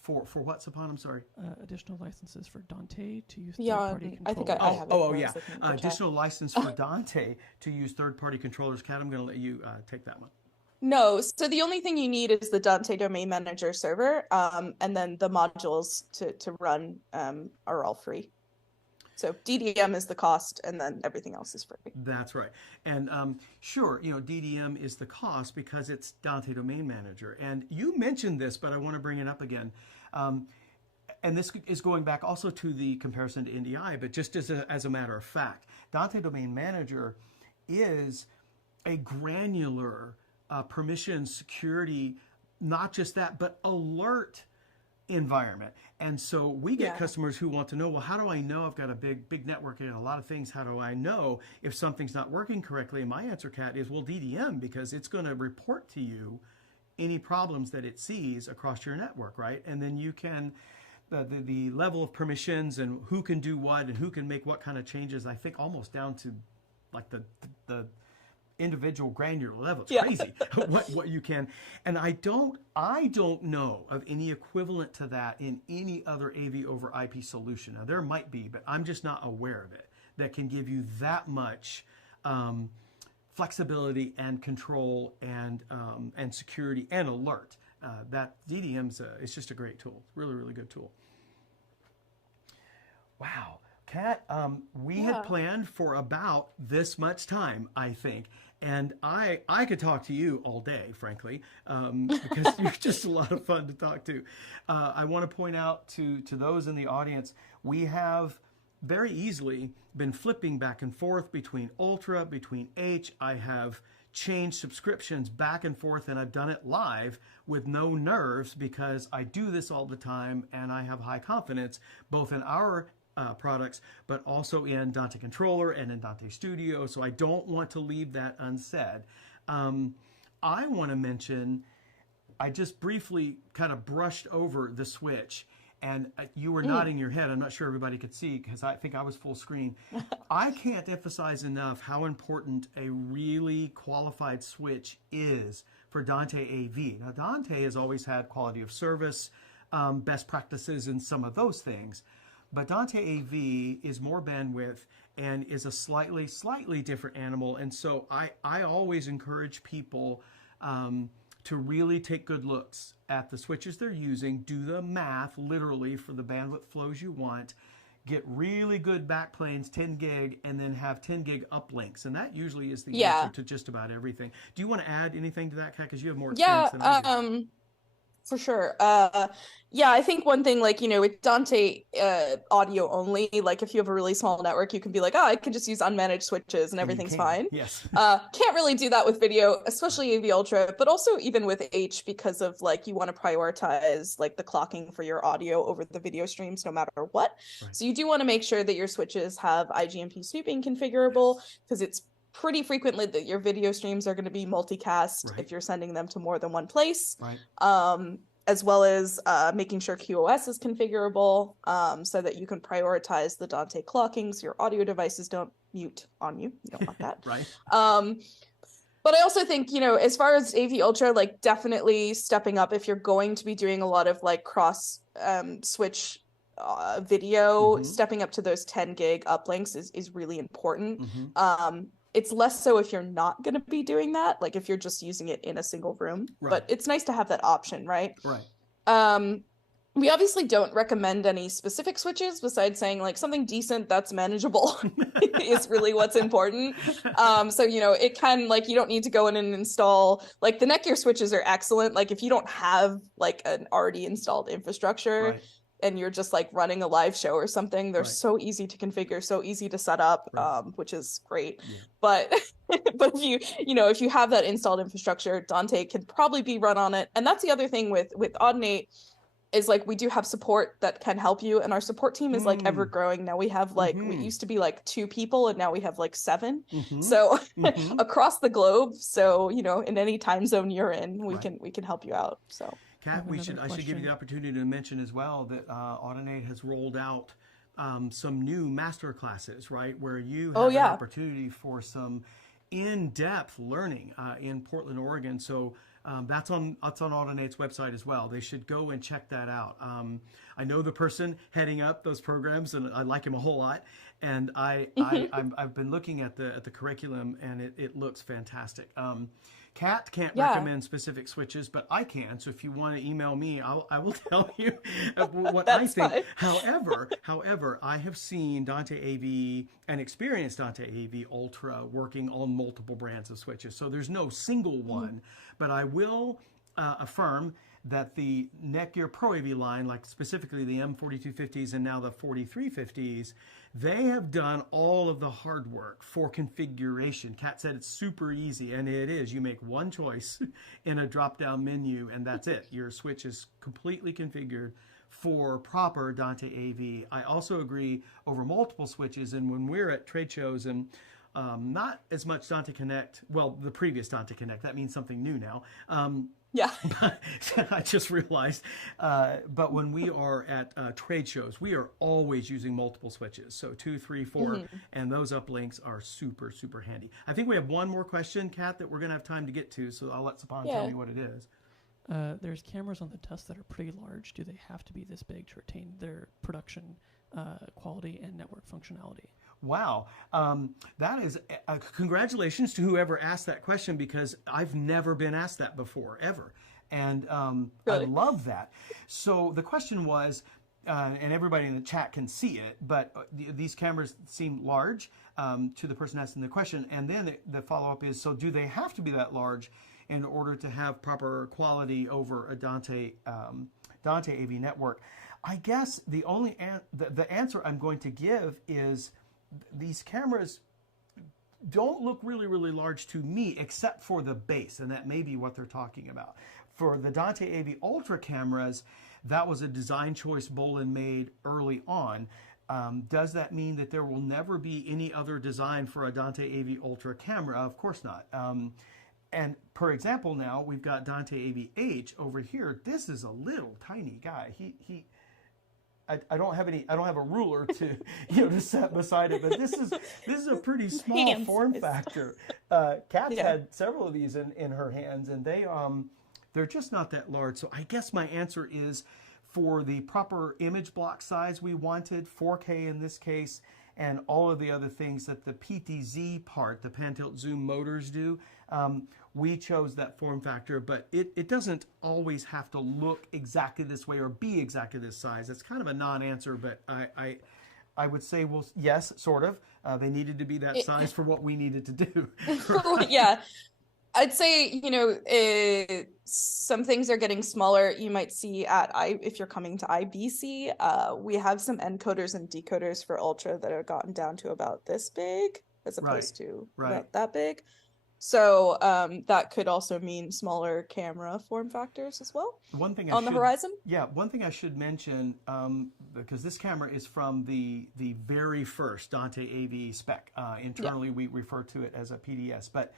for what's upon? I'm sorry. Additional licenses for Dante to use third-party controllers. I think I have it. Yeah. Additional license for Dante to use third-party controllers. Kat, I'm going to let you take that one. No, so the only thing you need is the Dante Domain Manager server, and then the modules to run are all free. So DDM is the cost, and then everything else is free. That's right. And sure, DDM is the cost because it's Dante Domain Manager. And you mentioned this, but I want to bring it up again. And this is going back also to the comparison to NDI, but just as a matter of fact, Dante Domain Manager is a granular permission security, not just that, but alert environment. And so we get customers who want to know, well, how do I know? I've got a big network and a lot of things. How do I know if something's not working correctly? And my answer, Kat, is, well, DDM, because it's going to report to you any problems that it sees across your network, right? And then you can, the level of permissions and who can do what and who can make what kind of changes, I think almost down to like the individual granular level. It's crazy what you can. And I don't know of any equivalent to that in any other AV over IP solution. Now there might be, but I'm just not aware of it that can give you that much flexibility and control and security and alert. That DDM's it's just a great tool. Really, really good tool. Wow. Kat, we had planned for about this much time, I think. And I could talk to you all day, frankly, because you're just a lot of fun to talk to. I want to point out to those in the audience, we have very easily been flipping back and forth between Ultra, between H. I have changed subscriptions back and forth, and I've done it live with no nerves because I do this all the time, and I have high confidence both in our products, but also in Dante Controller and in Dante Studio. So I don't want to leave that unsaid. I want to mention, I just briefly kind of brushed over the switch, and you were nodding your head. I'm not sure everybody could see because I think I was full screen. I can't emphasize enough how important a really qualified switch is for Dante AV. Now, Dante has always had quality of service, best practices, and some of those things. But Dante AV is more bandwidth and is a slightly different animal. And so I always encourage people to really take good looks at the switches they're using, do the math literally for the bandwidth flows you want, get really good backplanes, 10 gig, and then have 10 gig uplinks. And that usually is the answer to just about everything. Do you want to add anything to that, Kat? Because you have more experience than I do. For sure. I think one thing, like, with Dante audio only, like if you have a really small network, you can be like, I can just use unmanaged switches and everything's fine. Yes. Can't really do that with video, especially AV Ultra, but also even with H, because of like, you want to prioritize like the clocking for your audio over the video streams no matter what. Right. So you do want to make sure that your switches have IGMP snooping configurable, because it's pretty frequently that your video streams are going to be multicast if you're sending them to more than one place, as well as making sure QoS is configurable so that you can prioritize the Dante clocking so your audio devices don't mute on you. You don't want that. But I also think, as far as AV Ultra, like definitely stepping up if you're going to be doing a lot of like cross switch video, stepping up to those 10 gig uplinks is really important. It's less so if you're not going to be doing that, like if you're just using it in a single room, but it's nice to have that option, right? We obviously don't recommend any specific switches besides saying like something decent that's manageable is really what's important. So, it can, like, you don't need to go in and install, like the Netgear switches are excellent. Like if you don't have like an already installed infrastructure, and you're just like running a live show or something, they're so easy to configure, so easy to set up, which is great. But but if you have that installed infrastructure, Dante can probably be run on it. And that's the other thing with Audinate, is like we do have support that can help you, and our support team is like ever growing. Now we have like we used to be like 2 people, and now we have like 7. So across the globe, so in any time zone you're in, we can help you out. So Kat, I should give you the opportunity to mention as well that Audinate has rolled out some new master classes, right, where you have an opportunity for some in-depth learning in Portland, Oregon. So that's on Audinate's website as well. They should go and check that out. I know the person heading up those programs, and I like him a whole lot. And I've been looking at the curriculum, and it looks fantastic. Kat can't recommend specific switches, but I can. So if you want to email me, I will tell you what I think. Fine. However, I have seen Dante AV and experienced Dante AV Ultra working on multiple brands of switches. So there's no single one, but I will affirm that the Netgear Pro AV line, like specifically the M4250s and now the 4350s, they have done all of the hard work for configuration. Kat said it's super easy, and it is. You make one choice in a drop-down menu, and that's it. Your switch is completely configured for proper Dante AV. I also agree over multiple switches, and when we're at trade shows and not as much Dante Connect, well, the previous Dante Connect, that means something new now. I just realized. But when we are at trade shows, we are always using multiple switches. So 2, 3, 4, and those uplinks are super, super handy. I think we have one more question, Kat, that we're going to have time to get to. So I'll let Sapan tell me what it is. There's cameras on the test that are pretty large. Do they have to be this big to retain their production quality and network functionality? Wow. That is, congratulations to whoever asked that question, because I've never been asked that before, ever. And really? I love that. So the question was, and everybody in the chat can see it, but these cameras seem large to the person asking the question. And then the follow-up is, so do they have to be that large in order to have proper quality over a Dante AV network? I guess the only the answer I'm going to give is these cameras don't look really, really large to me, except for the base, and that may be what they're talking about. For the Dante AV Ultra cameras, that was a design choice Bolin made early on. Does that mean that there will never be any other design for a Dante AV Ultra camera? Of course not. And for example, now we've got Dante AV H over here. This is a little tiny guy. I don't have a ruler to to set beside it, but this is a pretty small form factor. Kat's had several of these in her hands, and they're just not that large. So I guess my answer is, for the proper image block size we wanted, 4K in this case, and all of the other things that the PTZ part, the pan tilt zoom motors do, we chose that form factor, but it doesn't always have to look exactly this way or be exactly this size. It's kind of a non-answer, but I would say, well, yes, sort of. They needed to be that size for what we needed to do. Right? Yeah. I'd say, some things are getting smaller. You might see if you're coming to IBC, we have some encoders and decoders for Ultra that are gotten down to about this big, as opposed to about that big. So that could also mean smaller camera form factors as well. One thing on the horizon. Yeah, one thing I should mention, because this camera is from the very first Dante AV spec. Internally, we refer to it as a PDS, but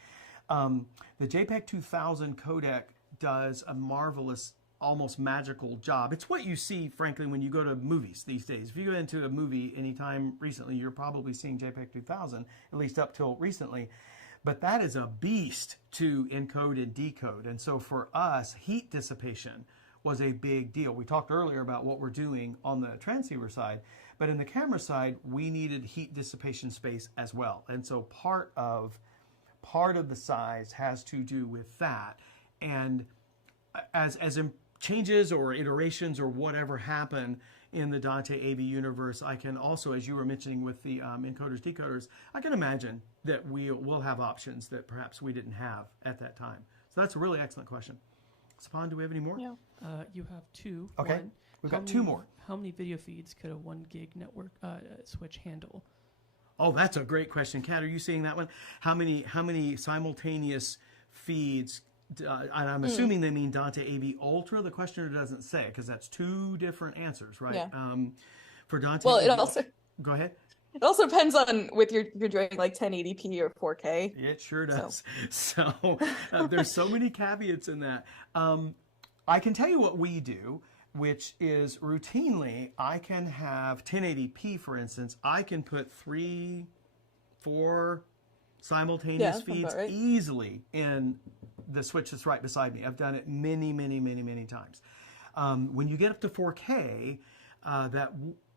the JPEG 2000 codec does a marvelous, almost magical job. It's what you see, frankly, when you go to movies these days. If you go into a movie anytime recently, you're probably seeing JPEG 2000, at least up till recently. But that is a beast to encode and decode. And so for us, heat dissipation was a big deal. We talked earlier about what we're doing on the transceiver side, but in the camera side, we needed heat dissipation space as well. And so part of the size has to do with that. And as changes or iterations or whatever happen in the Dante AV universe, I can also, as you were mentioning with the encoders, decoders, I can imagine that we'll have options that perhaps we didn't have at that time. So that's a really excellent question. Sapan, do we have any more? Yeah. You have 2. Okay. One, We've got two more. How many video feeds could a 1 gig network switch handle? Oh, that's a great question. Kat, are you seeing that one? How many simultaneous feeds? And I'm assuming they mean Dante AV Ultra. The questioner doesn't say, because that's two different answers, right? Yeah. For Dante Well, AV, it also go ahead. It also depends on if you're doing like 1080p or 4K. It sure does. So there's so many caveats in that. I can tell you what we do, which is routinely I can have 1080p, for instance. I can put 3, 4 simultaneous feeds easily in the switch that's right beside me. I've done it many, many, many, many times. When you get up to 4K,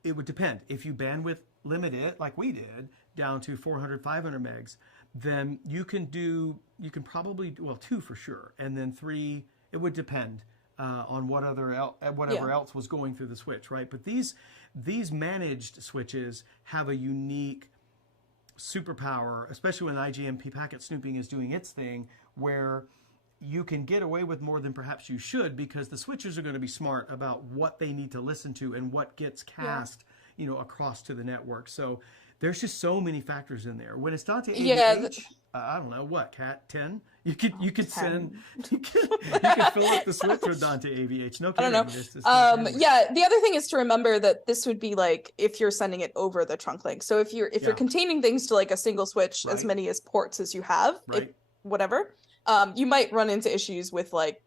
it would depend. If you bandwidth limit it, like we did, down to 400, 500 megs, then you can probably do, well, 2 for sure, and then 3, it would depend on whatever else was going through the switch, right? But these managed switches have a unique superpower, especially when IGMP packet snooping is doing its thing, where you can get away with more than perhaps you should, because the switches are going to be smart about what they need to listen to and what gets cast, across to the network. So there's just so many factors in there. When it's Dante AV, I don't know what, Kat, 10. You could 10. send you could fill up the switch with Dante AVH. No kidding. I don't know. Yeah, the other thing is to remember that this would be like if you're sending it over the trunk link. So if you're containing things to like a single switch, as many as ports as you have, whatever, you might run into issues with like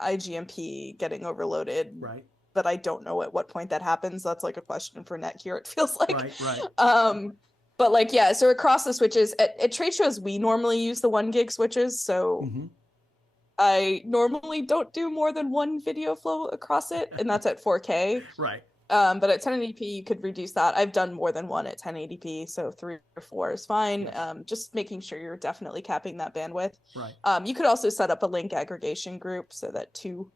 IGMP getting overloaded. Right. But I don't know at what point that happens. That's like a question for Netgear, it feels like. Right. But like, yeah, so across the switches, at trade shows, we normally use the 1 gig switches. So I normally don't do more than 1 video flow across it, and that's at 4K. Right. But at 1080p, you could reduce that. I've done more than 1 at 1080p, so 3 or 4 is fine. Yes. Just making sure you're definitely capping that bandwidth. Right. You could also set up a link aggregation group so that two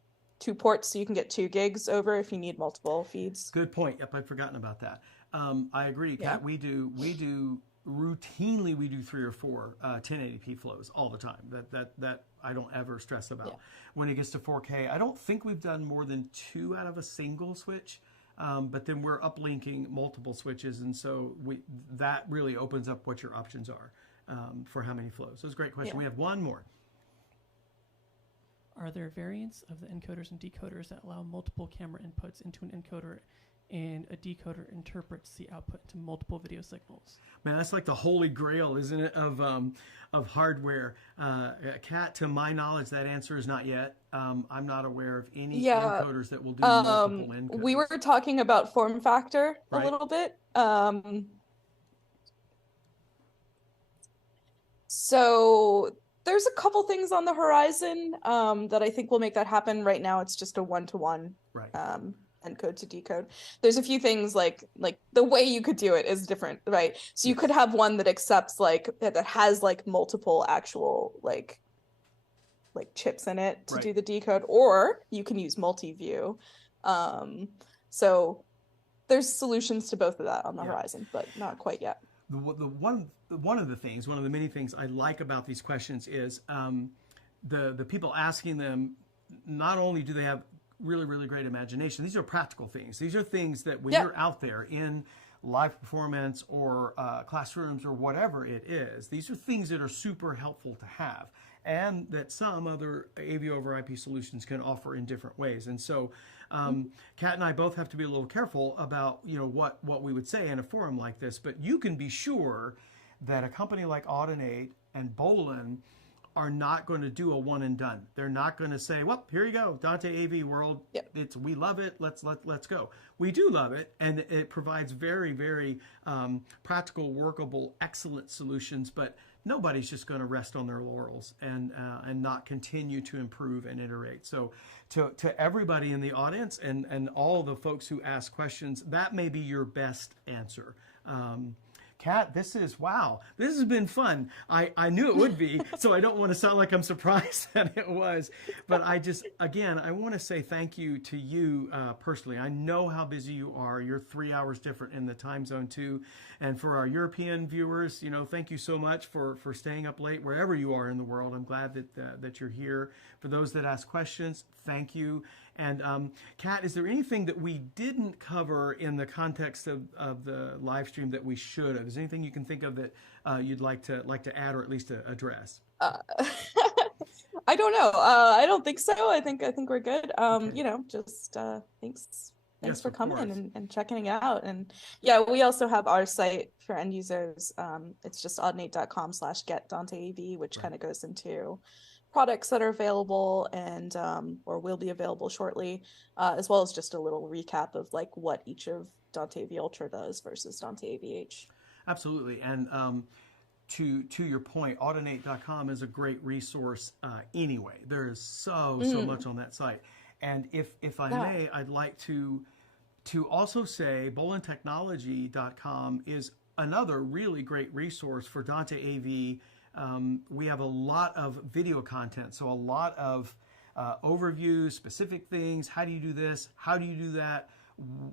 ports, so you can get 2 gigs over if you need multiple feeds. Good point. Yep, I'd forgotten about that. I agree, Kat. We do routinely 3 or 4 1080p flows all the time. That I don't ever stress about. When it gets to 4K, I don't think we've done more than 2 out of a single switch. But then we're uplinking multiple switches, and so that really opens up what your options are for how many flows. So it's a great question. We have one more. Are there variants of the encoders and decoders that allow multiple camera inputs into an encoder, and a decoder interprets the output to multiple video signals? Man, that's like the holy grail, isn't it, of hardware? Kat, to my knowledge, that answer is not yet. I'm not aware of any encoders that will do multiple encoders. We were talking about form factor a little bit. So there's a couple things on the horizon that I think will make that happen. Right now, it's just a 1-to-1 encode to decode. There's a few things like the way you could do it is different, right? So you could have one that accepts that has like multiple actual like chips in it to do the decode, or you can use multi-view. So there's solutions to both of that on the horizon, but not quite yet. One of the many things I like about these questions is the people asking them, not only do they have really, really great imagination, these are practical things. These are things that when you're out there in live performance or classrooms or whatever it is, these are things that are super helpful to have, and that some other AV over IP solutions can offer in different ways. And so Kat and I both have to be a little careful about what we would say in a forum like this, but you can be sure that a company like Audinate and Bolin are not going to do a one and done. They're not going to say, well, here you go, Dante AV World. We love it. Let's go. We do love it, and it provides very, very practical, workable, excellent solutions. But nobody's just going to rest on their laurels and not continue to improve and iterate. So to everybody in the audience and all the folks who ask questions, that may be your best answer. Kat, this has been fun. I knew it would be, so I don't want to sound like I'm surprised that it was. But I want to say thank you to you personally. I know how busy you are. You're 3 hours different in the time zone too. And for our European viewers, thank you so much for staying up late wherever you are in the world. I'm glad that you're here. For those that ask questions, thank you. And Kat, is there anything that we didn't cover in the context of the live stream that we should have? Is there anything you can think of that you'd like to add or at least to address? I don't know. I don't think so. I think we're good. Okay. You know, just thanks Yes, for of coming course. and checking it out. And yeah, we also have our site for end users. It's just audinate.com/getDanteAV, which Right. kind of goes into products that are available and or will be available shortly, as well as just a little recap of like what each of Dante AV Ultra does versus Dante AVH. Absolutely. And to your point, Audinate.com is a great resource anyway. There is so much on that site. And if I may, I'd like to also say BolinTechnology.com is another really great resource for Dante AV. We have a lot of video content, so a lot of overviews, specific things. How do you do this? How do you do that?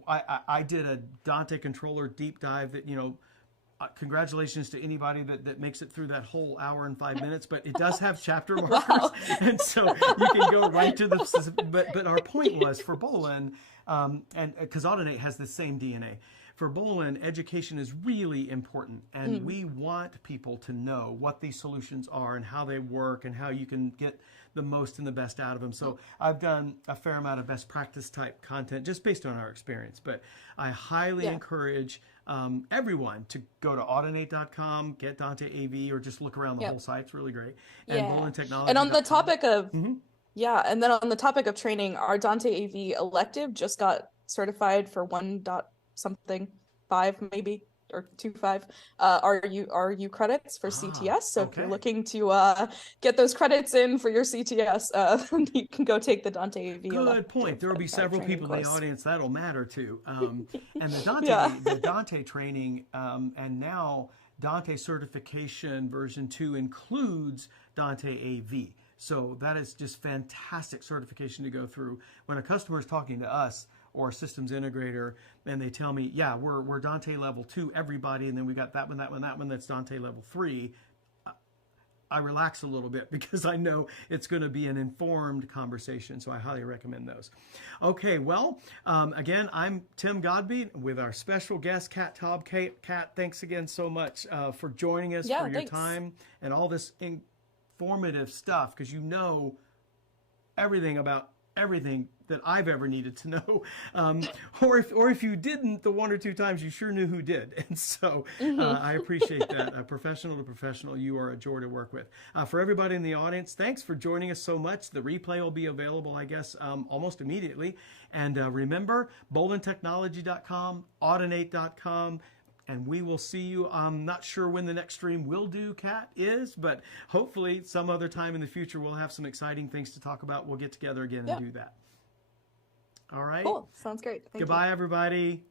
I did a Dante controller deep dive that, congratulations to anybody that makes it through that whole hour and 5 minutes, but it does have chapter markers. Wow. And so you can go right to the, but our point was for Bolin, and because Audinate has the same DNA, for Bolin, education is really important, and we want people to know what these solutions are and how they work and how you can get the most and the best out of them. So I've done a fair amount of best practice type content just based on our experience, but I highly encourage everyone to go to audinate.com, get Dante AV, or just look around the whole site. It's really great. And Bolin Technology. And on the topic of and then on the topic of training, our Dante AV elective just got certified for 1.something.5 maybe or 2.5 RU credits for CTS. So if you're looking to get those credits in for your CTS, you can go take the Dante AV. Good point. There will be several people in the audience that'll matter to. And the Dante training and now Dante certification version 2 includes Dante AV. So that is just fantastic certification to go through. When a customer is talking to us or a systems integrator and they tell me, yeah, we're Dante level 2, everybody, and then we got that one that's Dante level 3, I relax a little bit because I know it's going to be an informed conversation. So I highly recommend those. Okay, well, again, I'm Tim Godby with our special guest, Kat Taub. Kat, thanks again so much for joining us, for your time and all this informative stuff, because you know everything about everything that I've ever needed to know, or if you didn't, the one or two times you sure knew who did. And so I appreciate that. Professional to professional, you are a joy to work with. For everybody in the audience, thanks for joining us so much. The replay will be available, I guess, almost immediately. And remember, bolintechnology.com, audinate.com, and we will see you. I'm not sure when the next stream will do, Kat, but hopefully some other time in the future we'll have some exciting things to talk about. We'll get together again and do that. All right. Cool. Sounds great. Thank Goodbye, everybody.